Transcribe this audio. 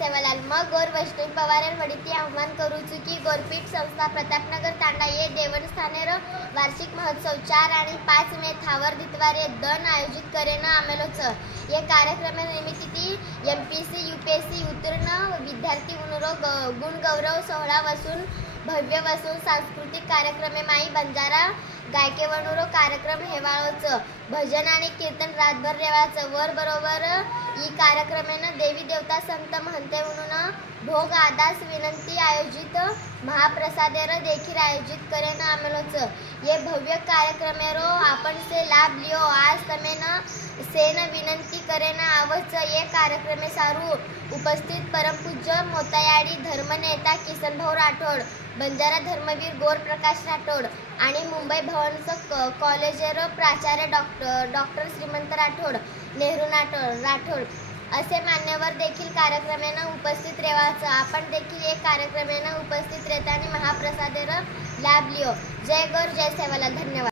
सेवालाल मग गोर वैष्णवी पवार वडिती आव्हान करूचु की गोरपीठ संस्था प्रतापनगर तांडा ये देवस्थानेर वार्षिक महोत्सव 4 आणि 5 मे थावर दितवारे दन आयोजित करेन आमेलोच ये कार्यक्रम निमित्ती MPC UPSC उत्तीर्ण विद्यार्थी गुण गौरव सोहळा वसून भव्य वसून सांस्कृतिक कार्यक्रमे माई बंजारा गायकेवणुरो कार्यक्रम हेवाळोच भजन आणि कीर्तन रातभर रेवाचं वर बरोबर ई कार्यक्रमेनं देवी देवता संत महंते म्हणून भोग आदास विनंती आयोजित महाप्रसादेर देखील आयोजित करेन आमेलोच ये भव्य कार्यक्रमेरो आपण से लाभ लियो आज तमेन सेन विनंती करेन आवच ये कार्यक्रमे सारू उपस्थित परमपूज्य मोतायाडी धर्मनेता किसनभाऊ राठोड बंजारा धर्मवीर गोर प्रकाश राठोड आणि मुंबई भवनचं कॉलेजर प्राचार्य डॉक्टर श्रीमंत राठोड नेहरू राठोड असे मान्यवर देखील कार्यक्रमेनं उपस्थित रेवाचं आपण देखील एक कार्यक्रमेनं उपस्थित रहतानी महाप्रसादेर लाभ लियो। जय गौर जय सेवालाल। धन्यवाद।